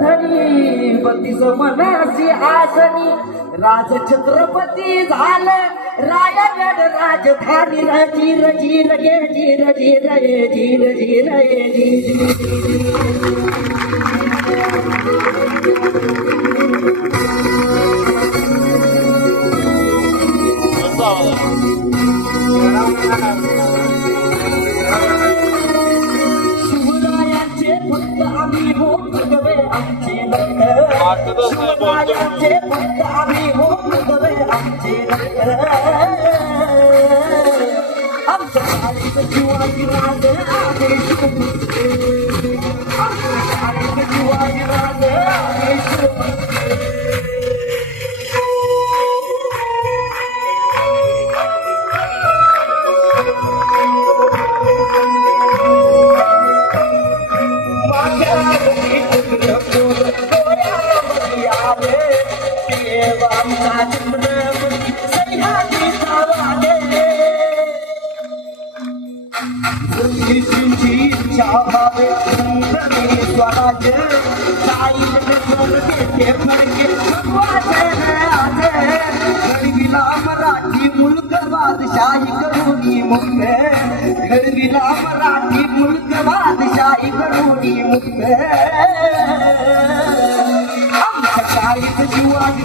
धनी पतीच मनासी आसनी. राज छत्रपती झालं रायगड राजधानी. रजी रजी रगे जी रजी रये जी रजी रये जी. পায়াছে আমি মুখে আছে I'm sorry that you are you are the artist. I'm sorry that you are you are the artist. Yeah. बादशाही करुणी मुक्त घडविला मराठी मुलक बादशाही काळीत शिवाजी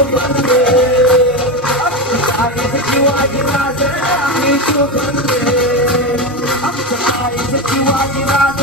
विश्वबंदे शिवाजी राज विश्वबंदे शिवाजी राज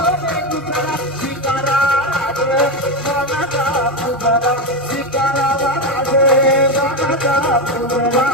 Thank you.